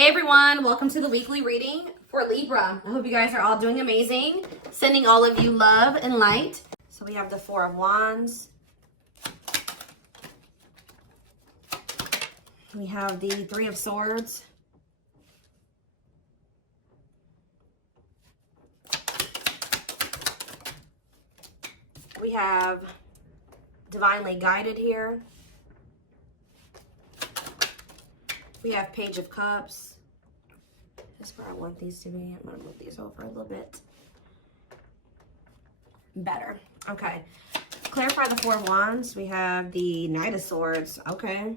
Hey everyone, welcome to the weekly reading for Libra. I hope you guys are all doing amazing. Sending all of you love and light. So we have the Four of Wands. We have the Three of Swords. We have Divinely Guided here. We have Page of Cups. That's where I want these to be. I'm going to move these over a little bit. Better. Okay. Clarify the Four of Wands. We have the Knight of Swords. Okay.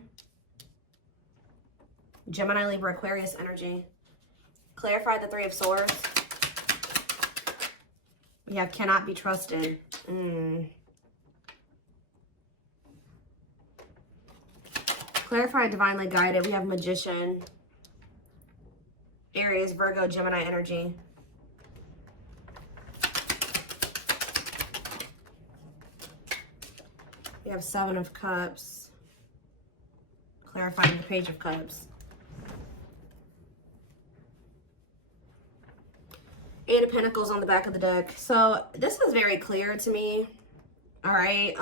Gemini, Libra, Aquarius energy. Clarify the Three of Swords. We have Cannot Be Trusted. Clarify Divinely Guided. We have Magician. Aries, Virgo, Gemini energy. We have Seven of Cups. Clarifying the Page of Cups. Eight of Pentacles on the back of the deck. So this is very clear to me. All right.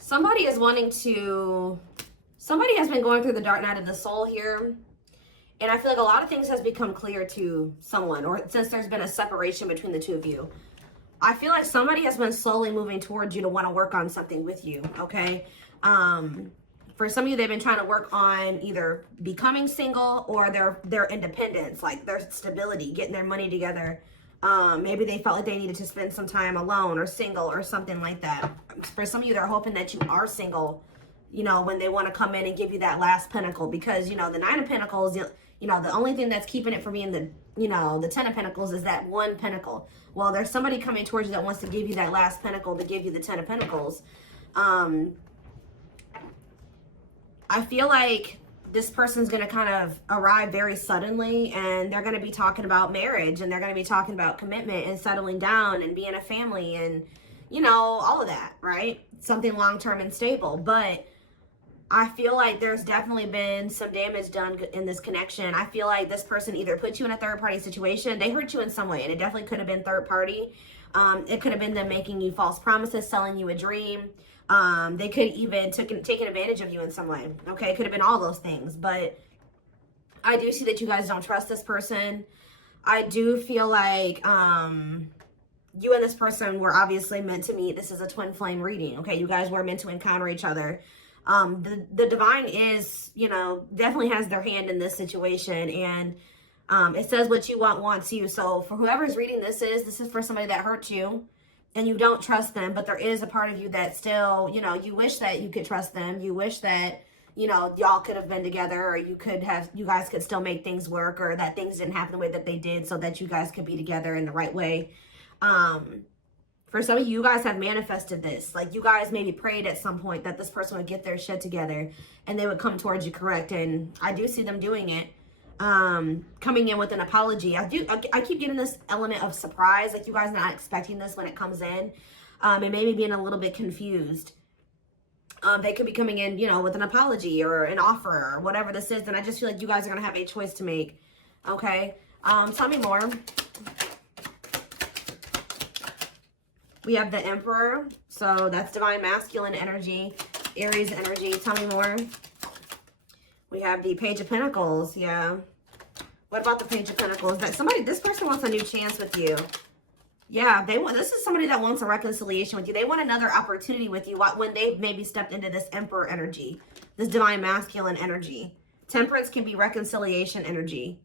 Somebody is wanting to, somebody has been going through the dark night of the soul here. And I feel like a lot of things has become clear to someone, or since there's been a separation between the two of you. I feel like somebody has been slowly moving towards you to want to work on something with you, okay? For some of you, they've been trying to work on either becoming single or their independence, like their stability, getting their money together. Maybe they felt like they needed to spend some time alone or single or something like that. For some of you, they're hoping that you are single, you know, when they want to come in and give you that last pentacle, because, you know, the Nine of Pentacles, you know, the only thing that's keeping it from being the, you know, the Ten of Pentacles is that one pentacle. Well, there's somebody coming towards you that wants to give you that last pentacle to give you the Ten of Pentacles. I feel like this person's going to kind of arrive very suddenly, and they're going to be talking about marriage, and they're going to be talking about commitment and settling down and being a family and, you know, all of that, right? Something long-term and stable. But I feel like there's definitely been some damage done in this connection. I feel like this person either put you in a third-party situation. They hurt you in some way, and it definitely could have been third-party. It could have been them making you false promises, selling you a dream. They could even taken advantage of you in some way. Okay, it could have been all those things. But I do see that you guys don't trust this person. I do feel like you and this person were obviously meant to meet. This is a twin flame reading. Okay, you guys were meant to encounter each other. The divine is, you know, definitely has their hand in this situation, and it says what you want wants you. So for whoever's reading this is for somebody that hurt you and you don't trust them, but there is a part of you that still, you know, you wish that you could trust them. You wish that, you know, y'all could have been together, or you guys could still make things work, or that things didn't happen the way that they did so that you guys could be together in the right way. For some of you, you guys have manifested this. Like, you guys maybe prayed at some point that this person would get their shit together and they would come towards you, correct? And I do see them doing it. Coming in with an apology. I keep getting this element of surprise, like you guys are not expecting this when it comes in, and maybe being a little bit confused. They could be coming in, you know, with an apology or an offer or whatever this is, and I just feel like you guys are gonna have a choice to make. Okay, tell me more. We have the Emperor, so that's divine masculine energy, Aries energy. Tell me more. We have the Page of Pentacles. Yeah. What about the Page of Pentacles? That this person wants a new chance with you. Yeah, this is somebody that wants a reconciliation with you. They want another opportunity with you when they've maybe stepped into this Emperor energy, this divine masculine energy. Temperance can be reconciliation energy.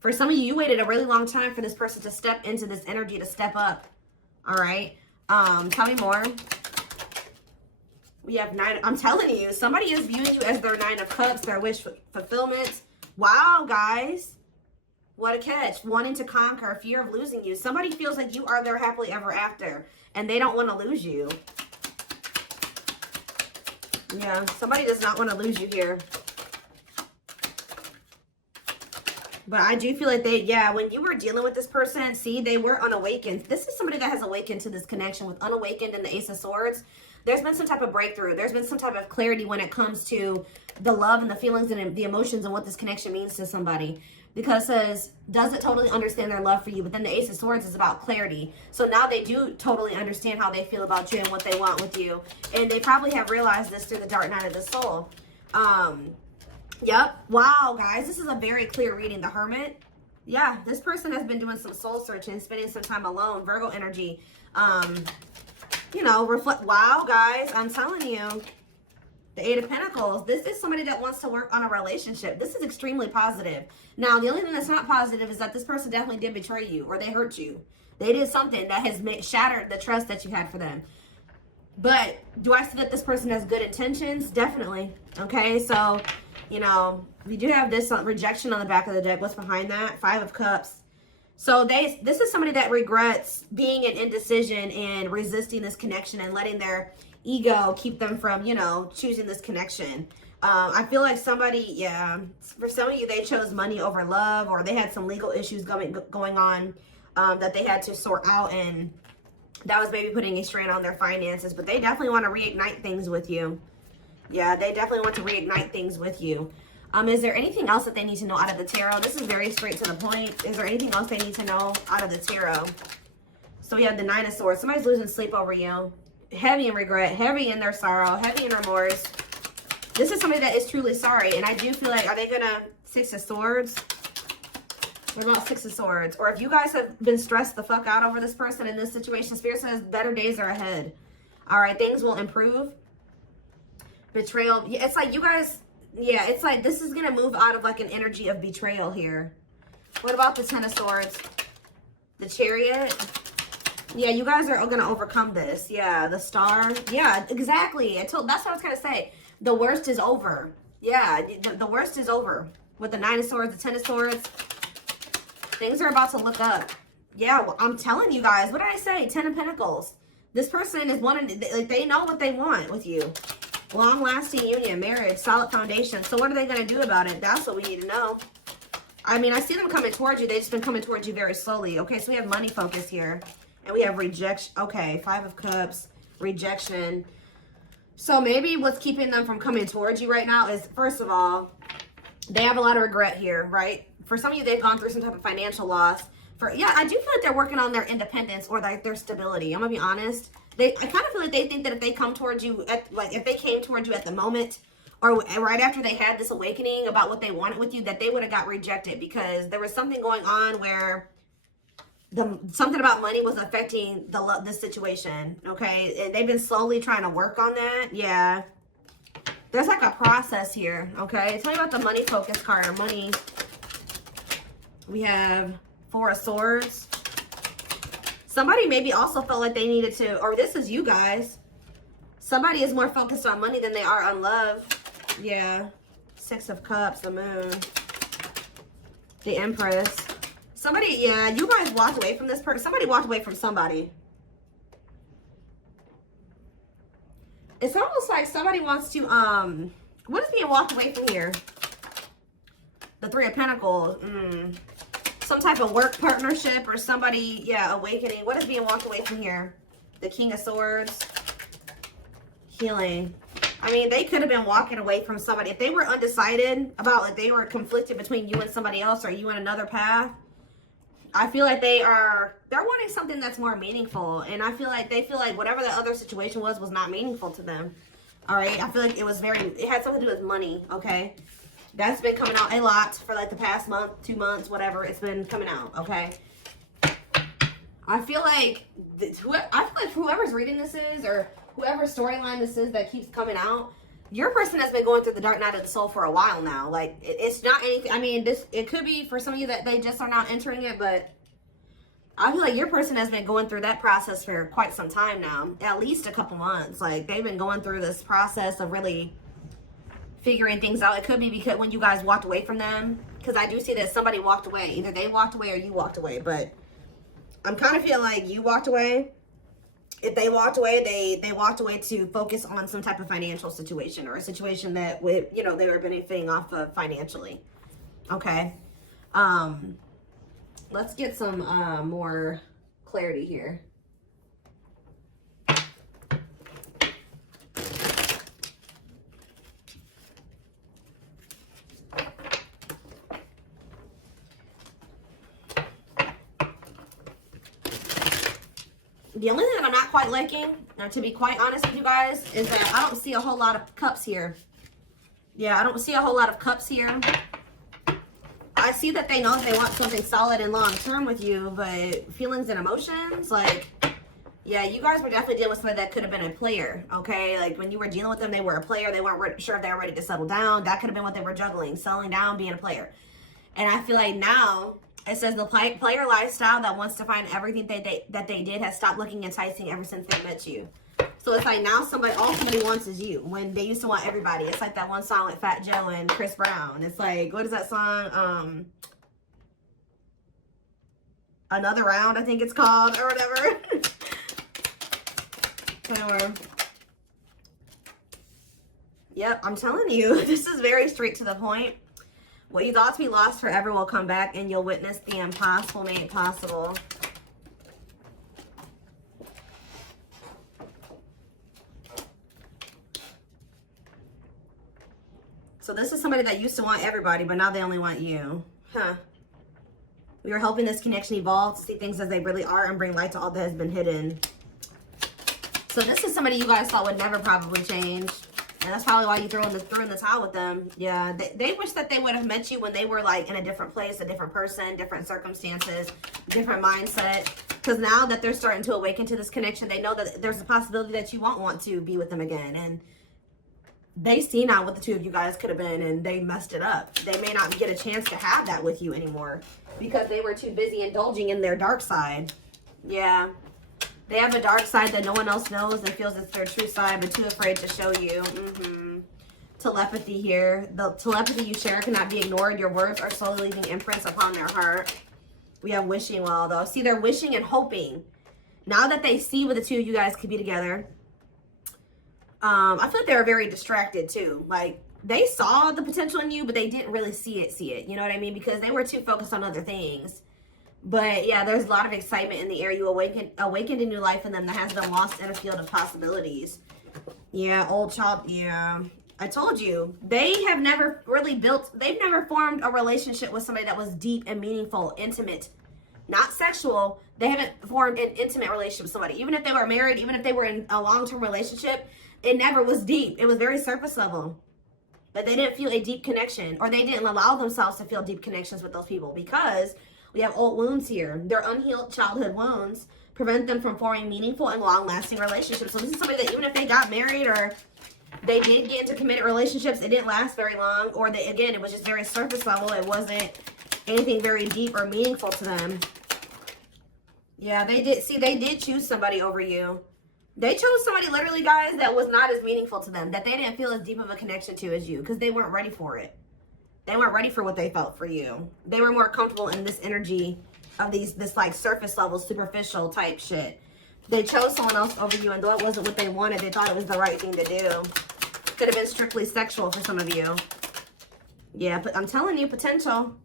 For some of you, you waited a really long time for this person to step into this energy, to step up. All right. Tell me more. We have Nine. I'm telling you, somebody is viewing you as their Nine of Cups, their wish fulfillment. Wow, guys. What a catch. Wanting to conquer, fear of losing you. Somebody feels like you are their happily ever after, and they don't want to lose you. Yeah, somebody does not want to lose you here. But I do feel like when you were dealing with this person, see, they were unawakened. This is somebody that has awakened to this connection with unawakened and the Ace of Swords. There's been some type of breakthrough. There's been some type of clarity when it comes to the love and the feelings and the emotions and what this connection means to somebody. Because it says, does it totally understand their love for you? But then the Ace of Swords is about clarity. So now they do totally understand how they feel about you and what they want with you. And they probably have realized this through the Dark Night of the Soul. Yep. Wow, guys. This is a very clear reading. The Hermit. Yeah, this person has been doing some soul searching, spending some time alone. Virgo energy. You know, reflect. Wow, guys. I'm telling you. The Eight of Pentacles. This is somebody that wants to work on a relationship. This is extremely positive. Now, the only thing that's not positive is that this person definitely did betray you or they hurt you. They did something that has shattered the trust that you had for them. But do I see that this person has good intentions? Definitely. Okay, so, you know, we do have this rejection on the back of the deck. What's behind that? Five of Cups. So this is somebody that regrets being in indecision and resisting this connection and letting their ego keep them from, you know, choosing this connection. I feel like somebody, yeah, for some of you, they chose money over love, or they had some legal issues going on that they had to sort out, and that was maybe putting a strain on their finances. But they definitely want to reignite things with you. Yeah, they definitely want to reignite things with you. Is there anything else that they need to know out of the tarot? This is very straight to the point. Is there anything else they need to know out of the tarot? So we have the Nine of Swords. Somebody's losing sleep over you. Heavy in regret, heavy in their sorrow, heavy in remorse. This is somebody that is truly sorry. And I do feel like, are they gonna Six of Swords? What about Six of Swords? Or if you guys have been stressed the fuck out over this person in this situation, Spirit says better days are ahead. All right, things will improve. Betrayal. Yeah, it's like you guys, yeah, it's like this is gonna move out of like an energy of betrayal here. What about the Ten of Swords? The Chariot. Yeah, you guys are going to overcome this. Yeah, the Star. Yeah, exactly. That's what I was going to say. The worst is over. Yeah, the worst is over. With the Nine of Swords, the Ten of Swords. Things are about to look up. Yeah, well, I'm telling you guys. What did I say? Ten of Pentacles. This person is wanting, like, they know what they want with you. Long-lasting union, marriage, solid foundation. So what are they going to do about it? That's what we need to know. I mean, I see them coming towards you. They've just been coming towards you very slowly. Okay, so we have money focus here. And we have rejection. Okay, Five of Cups, rejection. So maybe what's keeping them from coming towards you right now is, first of all, they have a lot of regret here, right? For some of you, they've gone through some type of financial loss. Yeah, I do feel like they're working on their independence or like their stability. I'm gonna be honest. I kind of feel like they think that if they come towards you, if they came towards you at the moment or right after they had this awakening about what they wanted with you, that they would have got rejected because there was something going on where something about money was affecting the situation, okay? And they've been slowly trying to work on that. Yeah. There's like a process here, okay? Tell me about the money focus card or money. We have Four of Swords. Somebody maybe also felt like they needed to, or this is you guys. Somebody is more focused on money than they are on love. Yeah. Six of Cups, the Moon. The Empress. Somebody, yeah, you guys walked away from this person. Somebody walked away from somebody. It's almost like somebody wants to, what is being walked away from here? The Three of Pentacles. Some type of work partnership or somebody, yeah, awakening. What is being walked away from here? The King of Swords. Healing. I mean, they could have been walking away from somebody. If they were undecided about, like, they were conflicted between you and somebody else or you and another path, I feel like they're wanting something that's more meaningful. And I feel like they feel like whatever the other situation was not meaningful to them. All right. I feel like it had something to do with money. Okay. That's been coming out a lot for like the past month, 2 months, whatever. It's been coming out. Okay. I feel like whoever's reading this is, or whoever storyline this is that keeps coming out, your person has been going through the Dark Night of the Soul for a while now. Like, it's not anything. I mean, it could be for some of you that they just are not entering it, but I feel like your person has been going through that process for quite some time now, at least a couple months. Like, they've been going through this process of really figuring things out. It could be because when you guys walked away from them, because I do see that somebody walked away. Either they walked away or you walked away, but I'm kind of feeling like you walked away. If they walked away, they walked away to focus on some type of financial situation or a situation that would, you know, they were benefiting off of financially. Okay. Let's get some more clarity here. The only thing that I'm not quite liking, now to be quite honest with you guys, is that I don't see a whole lot of cups here. Yeah, I don't see a whole lot of cups here. I see that they know that they want something solid and long-term with you, but feelings and emotions, like, yeah, you guys were definitely dealing with somebody that could have been a player, okay? Like, when you were dealing with them, they were a player. They weren't sure if they were ready to settle down. That could have been what they were juggling, settling down, being a player. And I feel like now, it says the player lifestyle that wants to find everything that they did has stopped looking enticing ever since they met you. So it's like now all somebody wants is you. When they used to want everybody. It's like that one song with Fat Joe and Chris Brown. It's like, what is that song? Another Round, I think it's called, or whatever. Yep, I'm telling you, this is very straight to the point. What you thought to be lost forever will come back, and you'll witness the impossible made possible. So this is somebody that used to want everybody, but now they only want you. Huh. We are helping this connection evolve to see things as they really are and bring light to all that has been hidden. So this is somebody you guys thought would never probably change. And that's probably why you threw in the towel with them. Yeah, they wish that they would have met you when they were like in a different place, a different person, different circumstances, different mindset. Because now that they're starting to awaken to this connection, they know that there's a possibility that you won't want to be with them again. And they see now what the two of you guys could have been, and they messed it up. They may not get a chance to have that with you anymore because they were too busy indulging in their dark side. Yeah. They have a dark side that no one else knows and feels it's their true side, but too afraid to show you. Telepathy here. The telepathy you share cannot be ignored. Your words are slowly leaving imprints upon their heart. We have wishing well, though. See, they're wishing and hoping. Now that they see what the two of you guys could be together, I feel like they were very distracted, too. Like, they saw the potential in you, but they didn't really see it. You know what I mean? Because they were too focused on other things. But yeah, there's a lot of excitement in the air. You awakened a new life in them that has been lost in a field of possibilities. Yeah, old child. Yeah, I told you. They have never really they've never formed a relationship with somebody that was deep and meaningful, intimate, not sexual. They haven't formed an intimate relationship with somebody. Even if they were married, even if they were in a long-term relationship, it never was deep. It was very surface level. But they didn't feel a deep connection, or they didn't allow themselves to feel deep connections with those people because we have old wounds here. Their unhealed childhood wounds prevent them from forming meaningful and long-lasting relationships. So this is somebody that even if they got married or they did get into committed relationships, it didn't last very long. Or again, it was just very surface level. It wasn't anything very deep or meaningful to them. Yeah, they did choose somebody over you. They chose somebody, literally, guys, that was not as meaningful to them, that they didn't feel as deep of a connection to as you because they weren't ready for it. They weren't ready for what they felt for you. They were more comfortable in this energy of this like surface level, superficial type shit. They chose someone else over you, and though it wasn't what they wanted, they thought it was the right thing to do. Could have been strictly sexual for some of you. Yeah, but I'm telling you, potential.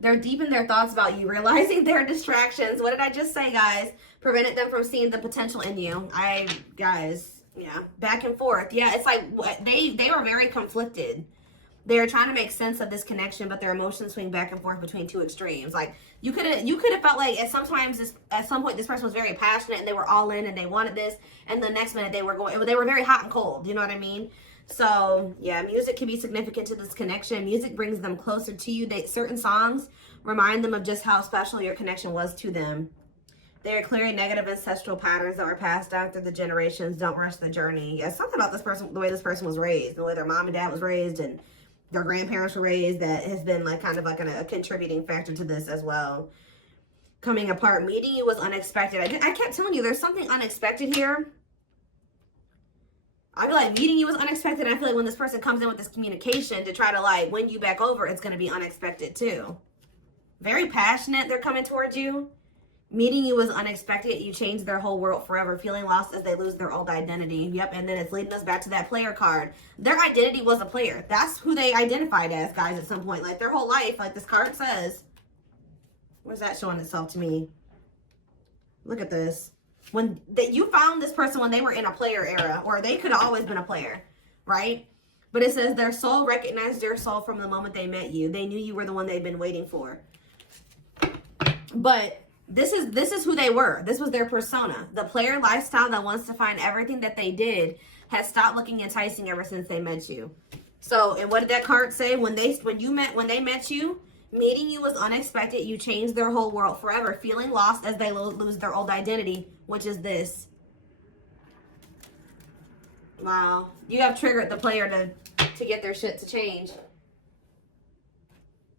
They're deep in their thoughts about you, realizing their distractions. What did I just say, guys? Prevented them from seeing the potential in you. Guys, yeah, back and forth. Yeah, it's like they were very conflicted. They're trying to make sense of this connection, but their emotions swing back and forth between two extremes. Like you could have felt like at some point this person was very passionate and they were all in and they wanted this, and the next minute they were very hot and cold. You know what I mean? So yeah, music can be significant to this connection. Music brings them closer to you. Certain songs remind them of just how special your connection was to them. They are clearing negative ancestral patterns that were passed down through the generations. Don't rush the journey. Yeah, something about this person, the way this person was raised, the way their mom and dad was raised, and their grandparents were raised, that has been like kind of like a contributing factor to this as well. Coming apart. Meeting you was unexpected. I kept telling you there's something unexpected here. I feel like meeting you was unexpected. I feel like when this person comes in with this communication to try to like win you back over, it's going to be unexpected too. Very passionate. They're coming towards you. Meeting you was unexpected. You changed their whole world forever. Feeling lost as they lose their old identity. Yep, and then it's leading us back to that player card. Their identity was a player. That's who they identified as, guys, at some point. Like, their whole life, like this card says. Where's that showing itself to me? Look at this. You found this person when they were in a player era, or they could have always been a player, right? But it says their soul recognized their soul from the moment they met you. They knew you were the one they'd been waiting for. But This is who they were. This was their persona. The player lifestyle that wants to find everything that they did has stopped looking enticing ever since they met you. So, and what did that card say? When they met you, meeting you was unexpected. You changed their whole world forever, feeling lost as they lose their old identity, which is this. Wow. You have triggered the player to get their shit to change.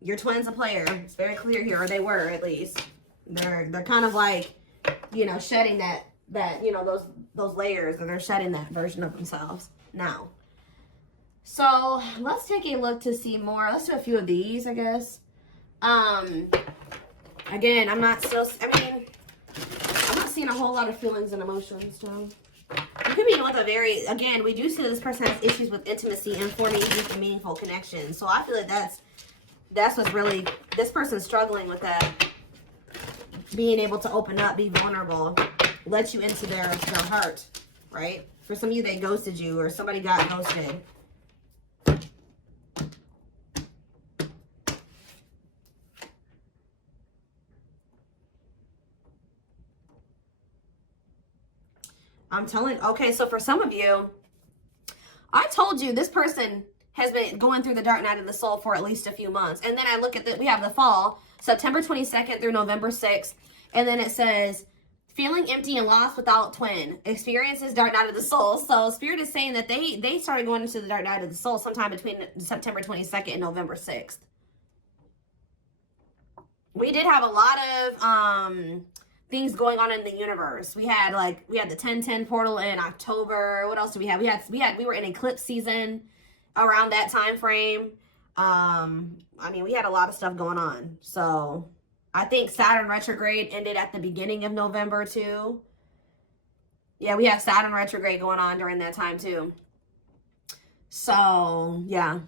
Your twin's a player. It's very clear here, or they were at least. They're kind of like, you know, shedding that you know, those layers, and they're shedding that version of themselves now. So let's take a look to see more. Let's do a few of these, I guess. Again, I'm not seeing a whole lot of feelings and emotions, so you could be with a very, again, we do see that this person has issues with intimacy and forming deep and meaningful connections. So I feel like that's what's really, this person's struggling with that. Being able to open up, be vulnerable, let you into their heart, right? For some of you, they ghosted you, or somebody got ghosted. I'm telling, okay, so for some of you, I told you this person has been going through the dark night of the soul for at least a few months. And then I look at we have the fall, September 22nd through November 6th. And then it says, feeling empty and lost without twin, experiences dark night of the soul. So Spirit is saying that they started going into the dark night of the soul sometime between September 22nd and November 6th. We did have a lot of things going on in the universe. We had the 1010 portal in October. What else do we have? We were in eclipse season around that time frame. I mean, we had a lot of stuff going on. So I think Saturn retrograde ended at the beginning of November too. Yeah, we have Saturn retrograde going on during that time too. So yeah,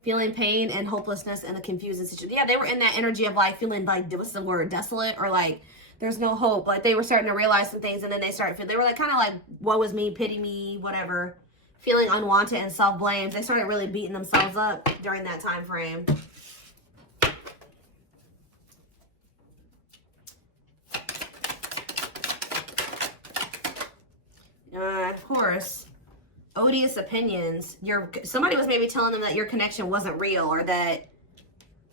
feeling pain and hopelessness and the confusing situation. Yeah, they were in that energy of like feeling like, what's the word, desolate, or like there's no hope. Like they were starting to realize some things, and then they were like kind of like, woe is me, pity me, whatever. Feeling unwanted and self-blame. They started really beating themselves up during that time frame. Of course, odious opinions. Somebody was maybe telling them that your connection wasn't real, or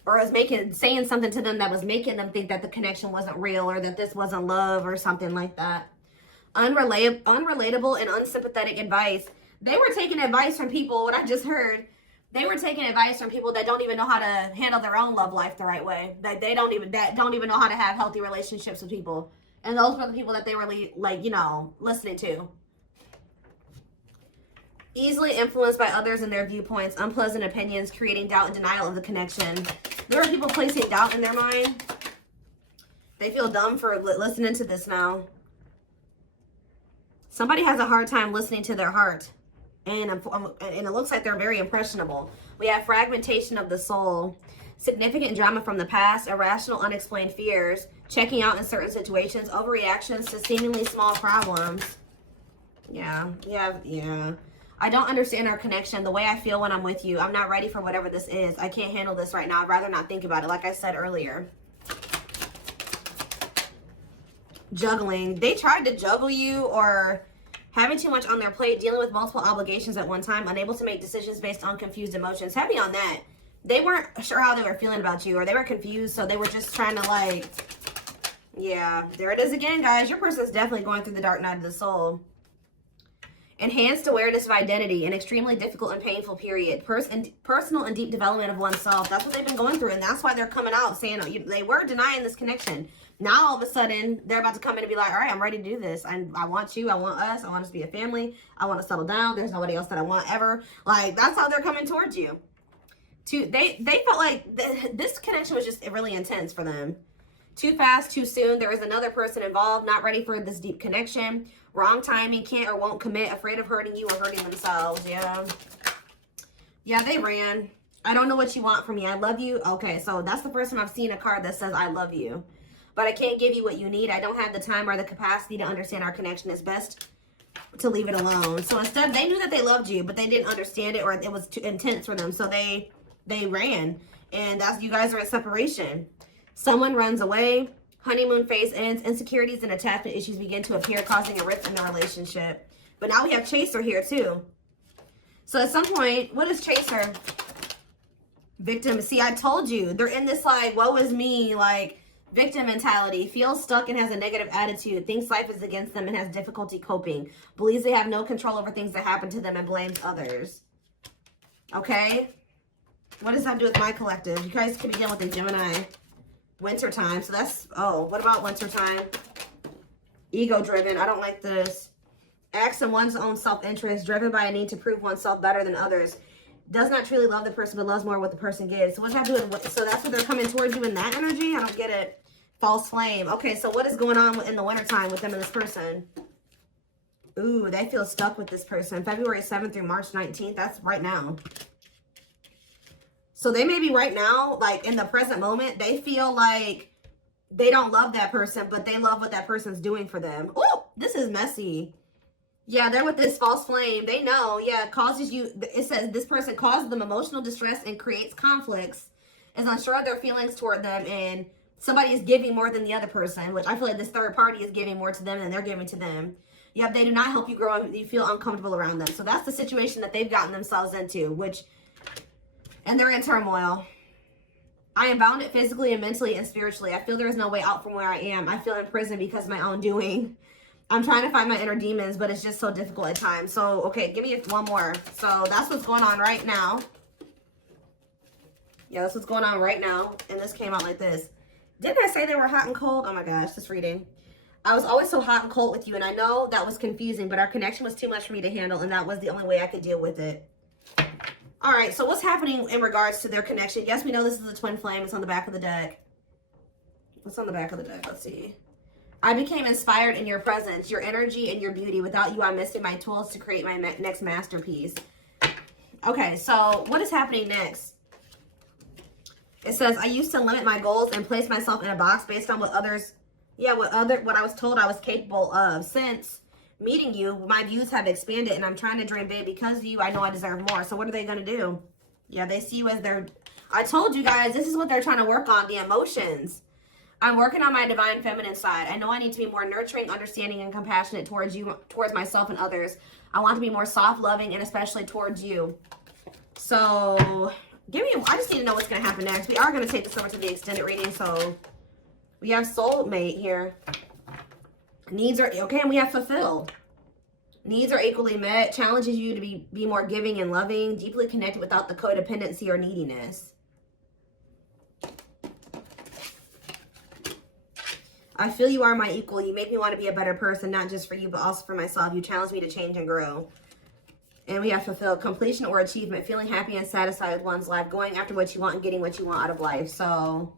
was saying something to them that was making them think that the connection wasn't real, or that this wasn't love, or something like that. Unrelatable and unsympathetic advice. They were taking advice from people, what I just heard, they were taking advice from people that don't even know how to handle their own love life the right way. That don't even know how to have healthy relationships with people. And those were the people that they were like, you know, listening to. Easily influenced by others and their viewpoints, unpleasant opinions, creating doubt and denial of the connection. There are people placing doubt in their mind. They feel dumb for listening to this now. Somebody has a hard time listening to their heart. And it looks like they're very impressionable. We have fragmentation of the soul, significant drama from the past, irrational, unexplained fears, checking out in certain situations, overreactions to seemingly small problems. Yeah. I don't understand our connection, the way I feel when I'm with you. I'm not ready for whatever this is. I can't handle this right now. I'd rather not think about it, like I said earlier. Juggling. They tried to juggle you, or having too much on their plate, dealing with multiple obligations at one time, unable to make decisions based on confused emotions. Heavy on that. They weren't sure how they were feeling about you, or they were confused, so they were just trying to like, yeah, there it is again, guys. Your person's definitely going through the dark night of the soul. Enhanced awareness of identity, an extremely difficult and painful period. Personal and deep development of oneself. That's what they've been going through, and that's why they're coming out saying they were denying this connection. Now all of a sudden they're about to come in and be like, all right, I'm ready to do this. I want you. I want us. I want us to be a family. I want to settle down. There's nobody else that I want ever. Like, that's how they're coming towards you. They felt like this connection was just really intense for them. Too fast, too soon. There is another person involved, not ready for this deep connection. Wrong timing, can't or won't commit, afraid of hurting you or hurting themselves. Yeah, they ran. I don't know what you want from me. I love you. Okay, so that's the first time I've seen a card that says I love you. But I can't give you what you need. I don't have the time or the capacity to understand our connection. It's best to leave it alone. So instead, they knew that they loved you, but they didn't understand it, or it was too intense for them. So they ran. And that's, you guys are at separation. Someone runs away. Honeymoon phase ends. Insecurities and attachment issues begin to appear, causing a rift in the relationship. But now we have chaser here too. So at some point, what is chaser? Victim. See, I told you. They're in this like, woe is me, like victim mentality. Feels stuck and has a negative attitude. Thinks life is against them and has difficulty coping. Believes they have no control over things that happen to them and blames others. Okay? What does that have to do with my collective? You guys could be dealing with a Gemini. Wintertime. So that's, oh, what about wintertime? Ego driven. I don't like this. Acts in one's own self-interest, driven by a need to prove oneself better than others. Does not truly love the person, but loves more what the person gives. So what does that have to do with, so that's what they're coming towards you in that energy? I don't get it. False flame. Okay, so what is going on in the wintertime with them and this person? Ooh, they feel stuck with this person. February 7th through March 19th. That's right now. So they may be right now, like in the present moment, they feel like they don't love that person, but they love what that person's doing for them. Oh, this is messy. Yeah, they're with this false flame. They know, yeah, causes you, it says this person causes them emotional distress and creates conflicts, is unsure of their feelings toward them, and somebody is giving more than the other person, which I feel like this third party is giving more to them than they're giving to them. Yep, they do not help you grow, you feel uncomfortable around them. So that's the situation that they've gotten themselves into, which, and they're in turmoil. I am bounded physically and mentally and spiritually. I feel there is no way out from where I am. I feel in prison because of my own doing. I'm trying to find my inner demons, but it's just so difficult at times. So, okay, give me one more. So, that's what's going on right now. Yeah, that's what's going on right now. And this came out like this. Didn't I say they were hot and cold? Oh my gosh, this reading. I was always so hot and cold with you, and I know that was confusing, but our connection was too much for me to handle, and that was the only way I could deal with it. All right, so what's happening in regards to their connection? Yes, we know this is a twin flame. It's on the back of the deck. What's on the back of the deck? Let's see. I became inspired in your presence, your energy, and your beauty. Without you, I'm missing my tools to create my next masterpiece. Okay, so what is happening next? It says, I used to limit my goals and place myself in a box based on what others, what I was told I was capable of. Since meeting you, my views have expanded, and I'm trying to dream big. Because of you, I know I deserve more. So what are they going to do? Yeah, they see you as their, I told you guys, this is what they're trying to work on, the emotions. I'm working on my divine feminine side. I know I need to be more nurturing, understanding, and compassionate towards you, towards myself and others. I want to be more soft, loving, and especially towards you. So, I just need to know what's going to happen next. We are going to take this over to the extended reading. So, we have soulmate here. Needs are, okay, and we have fulfilled. Needs are equally met. Challenges you to be more giving and loving. Deeply connected without the codependency or neediness. I feel you are my equal. You make me want to be a better person, not just for you, but also for myself. You challenge me to change and grow. And we have fulfilled. Completion or achievement. Feeling happy and satisfied with one's life. Going after what you want and getting what you want out of life. So,